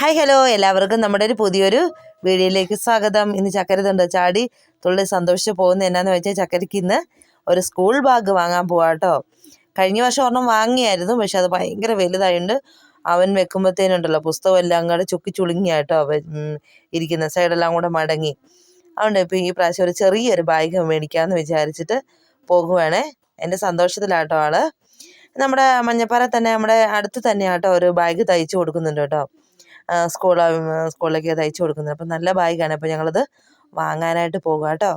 Hi hello എല്ലാവർക്കും നമ്മുടെ ഒരു പുതിയൊരു വീഡിയോയിലേക്ക് സ്വാഗതം. ഇന്ന് ചക്കരതുണ്ട് ചാടി തുള്ളി സന്തോഷിച്ച് പോകുന്നത് എന്നാന്ന് വെച്ചാൽ ചക്കരയ്ക്ക് ഇന്ന് ഒരു സ്കൂൾ ബാഗ് വാങ്ങാൻ പോവാട്ടോ. കഴിഞ്ഞ വർഷം ഒരെണ്ണം വാങ്ങിയായിരുന്നു പക്ഷെ അത് ഭയങ്കര വലുതായുണ്ട് അവൻ വെക്കുമ്പോഴത്തേനുണ്ടല്ലോ പുസ്തകം എല്ലാം കൂടെ ചുക്കി ചുളുങ്ങിയാട്ടോ അവൻ ഇരിക്കുന്ന. സൈഡെല്ലാം കൂടെ മടങ്ങി. അതുകൊണ്ട് ഇപ്പോൾ ഈ പ്രാവശ്യം ഒരു ചെറിയൊരു ബാഗ് മേടിക്കാമെന്ന് വിചാരിച്ചിട്ട് പോകുവാണേ. എന്റെ സന്തോഷത്തിലാട്ടോ ആൾ. നമ്മുടെ മഞ്ഞപ്പാറ തന്നെ നമ്മുടെ അടുത്ത് തന്നെയാട്ടോ ഒരു ബാഗ് തയ്ച്ചു കൊടുക്കുന്നുണ്ട് കേട്ടോ. സ്കൂൾ സ്കൂളിലേക്ക് തയ്ച്ചു കൊടുക്കുന്നത്. അപ്പം നല്ല ബാഗാണ്. അപ്പം ഞങ്ങളത് വാങ്ങാനായിട്ട് പോകുക കേട്ടോ.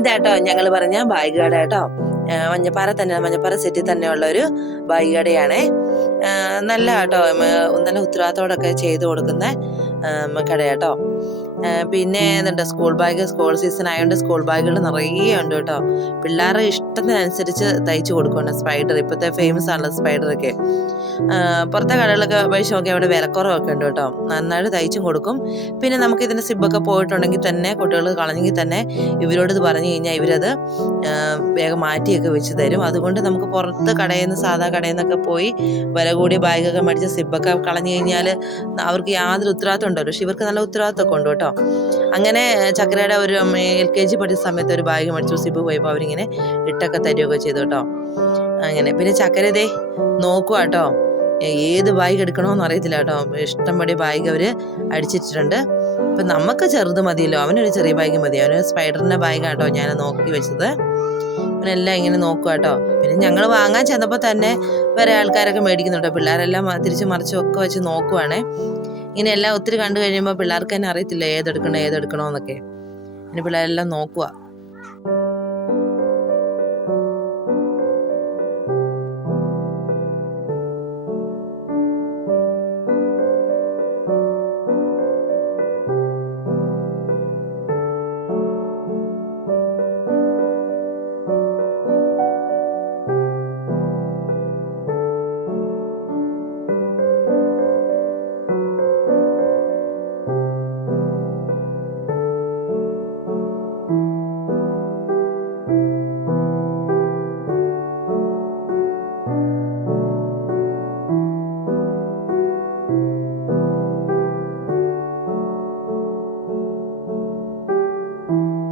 ഇതാട്ടോ ഞങ്ങൾ പറഞ്ഞ ബാഗ് കട കേട്ടോ. മഞ്ഞപ്പാറ തന്നെ മഞ്ഞപ്പാറ സിറ്റി തന്നെയുള്ള ഒരു ബാഗ് കടയാണേ ആ, നല്ല കേട്ടോ നല്ല ഉത്തരവാദിത്തോടൊക്കെ ചെയ്ത് കൊടുക്കുന്ന കടയാട്ടോ. പിന്നെ ഏതുണ്ട് സ്കൂൾ ബാഗ് സ്കൂൾ സീസൺ ആയതുകൊണ്ട് സ്കൂൾ ബാഗുകൾ നിറയെ ഉണ്ട് കേട്ടോ. പിള്ളേരുടെ ഇഷ്ടത്തിനനുസരിച്ച് തയ്ച്ചു കൊടുക്കണം സ്പൈഡർ ഇപ്പോഴത്തെ ഫേമസ് ആണല്ലോ സ്പൈഡറൊക്കെ പുറത്തെ കടകളൊക്കെ അപേക്ഷിച്ച് നോക്കി അവിടെ വിലക്കുറവൊക്കെ ഉണ്ട് കേട്ടോ. നന്നായിട്ട് തയ്ച്ചും കൊടുക്കും. പിന്നെ നമുക്ക് ഇതിന്റെ സിബൊക്കെ പോയിട്ടുണ്ടെങ്കിൽ തന്നെ കുട്ടികൾ കളഞ്ഞെങ്കിൽ തന്നെ ഇവരോട് ഇത് പറഞ്ഞു കഴിഞ്ഞാൽ ഇവരത് വേഗം മാറ്റിയൊക്കെ വെച്ച് തരും. അതുകൊണ്ട് നമുക്ക് പുറത്ത് കടയിൽ നിന്ന് സാധാ കടയിൽ നിന്നൊക്കെ പോയി വില കൂടിയ ബാഗൊക്കെ മേടിച്ച് സിബൊക്കെ കളഞ്ഞു കഴിഞ്ഞാൽ അവർക്ക് യാതൊരു ഉത്തരവാദിത്തം ഉണ്ടല്ലോ പക്ഷെ ഇവർക്ക് നല്ല ഉത്തരവാദിത്തമൊക്കെ ഉണ്ട് കേട്ടോ. അങ്ങനെ ചക്രയുടെ ഒരു എൽ കെ ജി പഠിച്ച സമയത്ത് ഒരു ബാഗ് മേടിച്ചു. സിബ് പോയപ്പോൾ അവരിങ്ങനെ ഇട്ടൊക്കെ തരികയൊക്കെ ചെയ്തു കേട്ടോ. അങ്ങനെ. പിന്നെ ചക്കരതേ നോക്കുക കേട്ടോ. ഏത് ബാഗ് എടുക്കണമെന്ന് അറിയത്തില്ല കേട്ടോ. ഇഷ്ടംപടി ബാഗ് അവർ അടിച്ചിട്ടുണ്ട് ഇപ്പം നമുക്ക് ചെറുത് മതിയല്ലോ. അവനൊരു ചെറിയ ബാഗ് മതി. അവന് സ്പൈഡറിന്റെ ബാഗ് കേട്ടോ ഞാൻ നോക്കി വെച്ചത്. അവനെല്ലാം ഇങ്ങനെ നോക്കുക കേട്ടോ. പിന്നെ ഞങ്ങൾ വാങ്ങാൻ ചെന്നപ്പോൾ തന്നെ വേറെ ആൾക്കാരൊക്കെ മേടിക്കുന്നുണ്ടോ. പിള്ളേരെല്ലാം തിരിച്ച് മറിച്ചും ഒക്കെ വെച്ച് നോക്കുവാണേ. ഇങ്ങനെ എല്ലാം ഒത്തിരി കണ്ടു കഴിയുമ്പോൾ പിള്ളേർക്ക് തന്നെ അറിയത്തില്ല ഏതെടുക്കണോ എന്നൊക്കെ പിന്നെ പിള്ളേരെല്ലാം നോക്കുക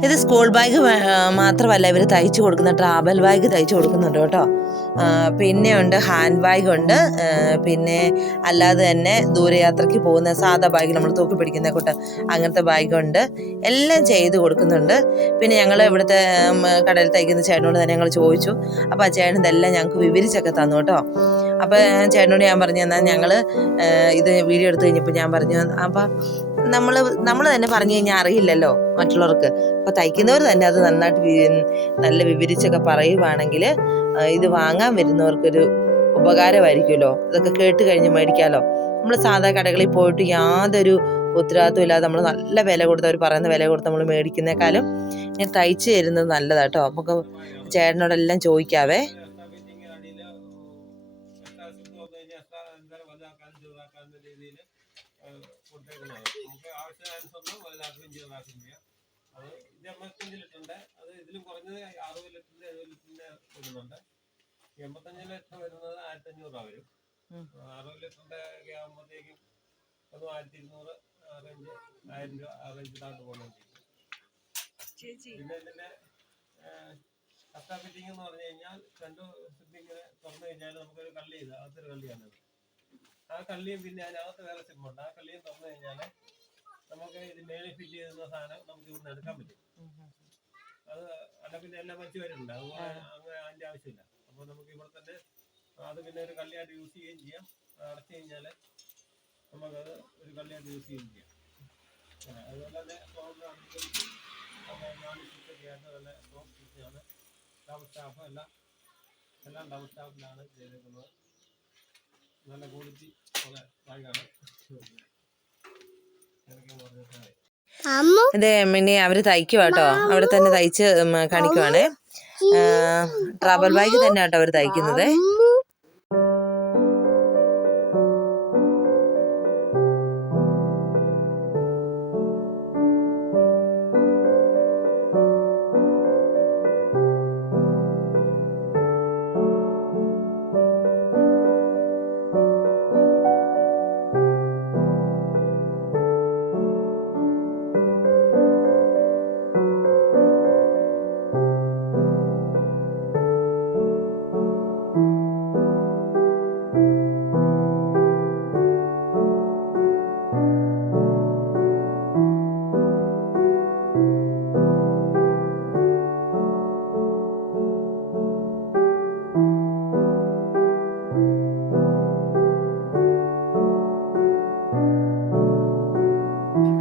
ഇത് സ്കൂൾ ബാഗ് മാത്രമല്ല ഇവർ തയ്ച്ചു കൊടുക്കുന്ന ട്രാവൽ ബാഗ് തയ്ച്ചു കൊടുക്കുന്നുണ്ട് കേട്ടോ. പിന്നെ ഉണ്ട് ഹാൻഡ് ബാഗ് ഉണ്ട്. പിന്നെ അല്ലാതെ തന്നെ ദൂരയാത്രയ്ക്ക് പോകുന്ന സാധാ ബാഗ് നമ്മൾ തൂക്കി പിടിക്കുന്ന കൂട്ട് അങ്ങനത്തെ ബാഗ് ഉണ്ട്. എല്ലാം ചെയ്ത് കൊടുക്കുന്നുണ്ട്. പിന്നെ ഞങ്ങൾ ഇവിടുത്തെ കടയിൽ തയ്ക്കുന്ന ചേട്ടനോട് തന്നെ ഞങ്ങൾ ചോദിച്ചു. അപ്പോൾ ആ ചേട്ടൻ ഇതെല്ലാം ഞങ്ങൾക്ക് വിവരിച്ചൊക്കെ തന്നു കേട്ടോ. അപ്പോൾ ചേട്ടനോട് ഞാൻ പറഞ്ഞു എന്നാൽ ഞങ്ങൾ ഇത് വീഡിയോ എടുത്തു കഴിഞ്ഞപ്പോൾ ഞാൻ പറഞ്ഞു അപ്പം നമ്മൾ നമ്മൾ തന്നെ പറഞ്ഞു കഴിഞ്ഞാൽ അറിയില്ലല്ലോ മറ്റുള്ളവർക്ക്. അപ്പോൾ തയ്ക്കുന്നവർ തന്നെ അത് നന്നായിട്ട് നല്ല വിവരിച്ചൊക്കെ പറയുവാണെങ്കിൽ ഇത് വാങ്ങാൻ വരുന്നവർക്കൊരു ഉപകാരമായിരിക്കുമല്ലോ. ഇതൊക്കെ കേട്ട് കഴിഞ്ഞ് മേടിക്കാമല്ലോ. നമ്മൾ സാധാ കടകളിൽ പോയിട്ട് യാതൊരു ഉത്തരവാദിത്വം ഇല്ലാതെ നമ്മൾ നല്ല വില കൊടുത്ത് അവർ പറയുന്ന വില കൊടുത്ത് നമ്മൾ മേടിക്കുന്നേക്കാളും ഞാൻ തയ്ച്ച് തരുന്നത് നല്ലതാട്ടോ നമുക്ക് ചേട്ടനോടെല്ലാം ചോദിക്കാവേ. അത് ഇത് എൺപത്തഞ്ച് ലിറ്ററിന്റെ അത് ഇതിലും കുറഞ്ഞത് അറുപത് ലിറ്ററിന്റെ എഴുപത് ലിറ്ററിന്റെ വരുന്നുണ്ട് എൺപത്തഞ്ച് ലിറ്റർ വരുന്നത് ആയിരത്തി അഞ്ഞൂറ് രൂപ വരും. അറുപത് ലിറ്ററിന്റെ ഒക്കെ ആകുമ്പോഴത്തേക്കും അത് ആയിരത്തി ഇരുന്നൂറ് റേഞ്ച് ആയിരം രൂപ ആ റേഞ്ചിലോട്ട് പോകുന്നത് പിന്നെ ഇതിന്റെ കസ്റ്റ ഫിറ്റിംഗ് എന്ന് പറഞ്ഞു കഴിഞ്ഞാൽ രണ്ട് ഫിറ്റിംഗ് തുറന്നു കഴിഞ്ഞാൽ നമുക്കൊരു കള്ളി ഇത് അകത്തൊരു കള്ളിയാണ്. ആ കള്ളിയും പിന്നെ അതിനകത്ത് വേറെ സിമ്മുണ്ട് ആ കള്ളിയും തുറന്നു കഴിഞ്ഞാൽ നമുക്ക് ഇത് മേളിൽ ഫിറ്റ് ചെയ്യുന്ന സാധനം നമുക്ക് ഇവിടുന്ന് എടുക്കാൻ പറ്റും. അത് അല്ല പിന്നെ എല്ലാം വെച്ച് വരുന്നുണ്ട് അതുപോലെ അങ്ങനെ അതിന്റെ ആവശ്യമില്ല. അപ്പോൾ നമുക്ക് ഇവിടെ തന്നെ അത് പിന്നെ ഒരു കള്ളിയായിട്ട് യൂസ് ചെയ്യുകയും ചെയ്യാം. അടച്ചു കഴിഞ്ഞാൽ നമുക്കത് ഒരു കള്ളിയായിട്ട് യൂസ് ചെയ്യുകയും ചെയ്യാം. അതുപോലെ തന്നെ ടോപ്പ് ആണെങ്കിലും നാല് സ്റ്റിച്ചൊക്കെ ആയിട്ട് നല്ല സ്റ്റിച്ചാണ് ഡബിൾ സ്റ്റാഫ് എല്ലാം എല്ലാം ഡബിൾ സ്റ്റാഫിലാണ് ചെയ്തേക്കുന്നത്. നല്ല ക്വാളിറ്റി ഉള്ള ബാഗാണ് എനിക്ക് മിനി അവർ തയ്ക്കുക കേട്ടോ അവിടെ തന്നെ തയ്ച്ച് കാണിക്കുവാണ്. കാണിക്കുവാണേ ട്രാവൽ ബാഗ് തന്നെ കേട്ടോ അവർ തയ്ക്കുന്നത്.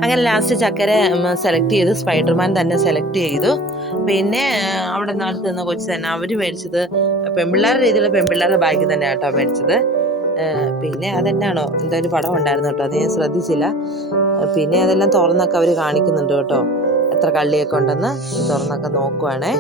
അങ്ങനെ ലാസ്റ്റ് ചക്കരെ സെലക്ട് ചെയ്ത് സ്പൈഡർമാൻ തന്നെ സെലക്ട് ചെയ്തു. പിന്നെ അവിടെ നാട്ടിൽ നിന്ന കൊച്ചു തന്നെ അവർ മേടിച്ചത് പെൺപിള്ളേരുടെ രീതിയിലുള്ള പെൺപിള്ളേരുടെ ബാഗ് തന്നെ കേട്ടോ മേടിച്ചത് പിന്നെ അതെന്നാണോ? എന്തോ ഒരു പടം ഉണ്ടായിരുന്നു കേട്ടോ അത് ഞാൻ ശ്രദ്ധിച്ചില്ല. പിന്നെ അതെല്ലാം തുറന്നൊക്കെ അവർ കാണിക്കുന്നുണ്ട് കേട്ടോ. എത്ര കള്ളിയൊക്കെ ഉണ്ടെന്ന് തുറന്നൊക്കെ നോക്കുവാണേ.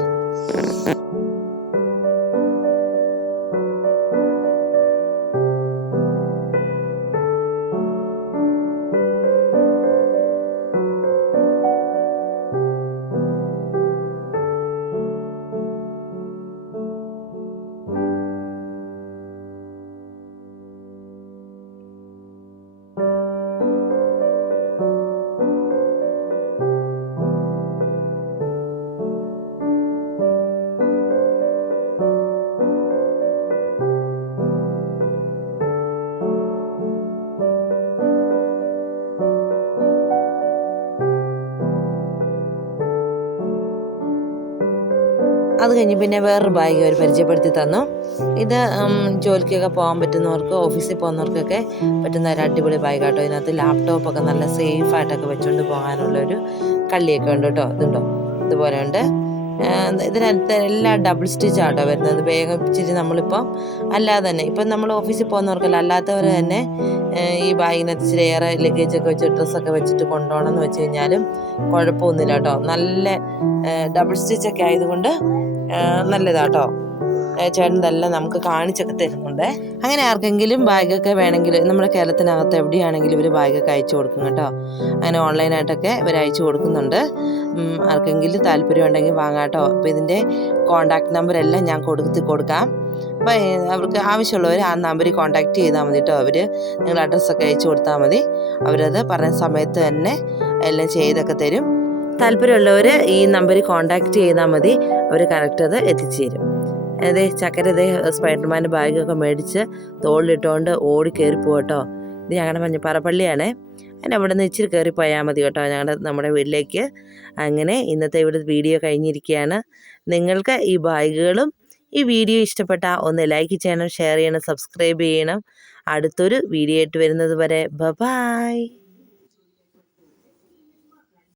അത് കഴിഞ്ഞ് പിന്നെ വേറൊരു ബാഗ് അവർ പരിചയപ്പെടുത്തി തന്നു. ഇത് ജോലിക്കൊക്കെ പോകാൻ പറ്റുന്നവർക്ക് ഓഫീസിൽ പോകുന്നവർക്കൊക്കെ പറ്റുന്ന ഒരു അടിപൊളി ബാഗ് കേട്ടോ ഇതിനകത്ത് ലാപ്ടോപ്പൊക്കെ നല്ല സേഫായിട്ടൊക്കെ വെച്ചുകൊണ്ട് പോകാനുള്ളൊരു കള്ളിയൊക്കെ ഉണ്ട് കേട്ടോ ഇതുണ്ടോ? ഇതുപോലെ ഉണ്ട് ഇതിനകത്ത് എല്ലാം ഡബിൾ സ്റ്റിച്ച് ആട്ടോ വരുന്നത്. വേഗം ഇച്ചിരി നമ്മളിപ്പം അല്ലാതെ തന്നെ ഇപ്പം നമ്മൾ ഓഫീസിൽ പോകുന്നവർക്കല്ല അല്ലാത്തവർ തന്നെ ഈ ബാഗിനകത്ത് ഇച്ചിരി ഏറെ ലഗേജൊക്കെ വെച്ച് ഡ്രസ്സൊക്കെ വെച്ചിട്ട് കൊണ്ടുപോകണം എന്ന് വെച്ച് കഴിഞ്ഞാലും കുഴപ്പമൊന്നുമില്ല കേട്ടോ. നല്ല ഡബിൾ സ്റ്റിച്ചൊക്കെ ആയതുകൊണ്ട് നല്ലതാട്ടോ. ചേട്ടൻ നമുക്ക് കാണിച്ചൊക്കെ തരുന്നുണ്ട്. അങ്ങനെ ആർക്കെങ്കിലും ബാഗൊക്കെ വേണമെങ്കിൽ നമ്മുടെ കേരളത്തിനകത്ത് എവിടെയാണെങ്കിലും ഇവർ ബാഗൊക്കെ അയച്ചു കൊടുക്കും കേട്ടോ. അങ്ങനെ ഓൺലൈനായിട്ടൊക്കെ ഇവർ അയച്ചു കൊടുക്കുന്നുണ്ട്. ആർക്കെങ്കിലും താല്പര്യം ഉണ്ടെങ്കിൽ വാങ്ങാട്ടോ അപ്പോൾ ഇതിന്റെ കോൺടാക്ട് നമ്പർ എല്ലാം ഞാൻ കൊടുത്ത് കൊടുക്കാം. അപ്പോൾ അവർക്ക് ആവശ്യമുള്ളവർ ആ നമ്പറിൽ കോൺടാക്ട് ചെയ്താൽ മതി കേട്ടോ. അവർ നിങ്ങൾ അഡ്രസ്സൊക്കെ അയച്ചു കൊടുത്താൽ മതി. അവരത് പറഞ്ഞ സമയത്ത് തന്നെ എല്ലാം ചെയ്തൊക്കെ തരും. താല്പര്യമുള്ളവർ ഈ നമ്പറിൽ കോൺടാക്റ്റ് ചെയ്താൽ മതി. അവർ കറക്റ്റ് അത് എത്തിച്ചു തരും. അതെ ചക്കര ഇതേ സ്പൈഡർമാന്റെ ബാഗൊക്കെ മേടിച്ച് തോളിലിട്ടുകൊണ്ട് ഓടി കയറി പോകട്ടോ ഇത് ഞങ്ങളുടെ മഞ്ഞപ്പാറപ്പള്ളിയാണ് അതിന്റെ അവിടെ നിന്ന് ഇച്ചിരി കയറി പോയാൽ മതി കേട്ടോ. ഞങ്ങളുടെ നമ്മുടെ വീട്ടിലേക്ക് അങ്ങനെ ഇന്നത്തെ ഇവിടെ വീഡിയോ കഴിഞ്ഞിരിക്കുകയാണ് നിങ്ങൾക്ക് ഈ ബാഗുകളും ഈ വീഡിയോ ഇഷ്ടപ്പെട്ട ഒന്ന് ലൈക്ക് ചെയ്യണം ഷെയർ ചെയ്യണം സബ്സ്ക്രൈബ് ചെയ്യണം. അടുത്തൊരു വീഡിയോ ആയിട്ട് വരുന്നത് വരെ ബ ബായ്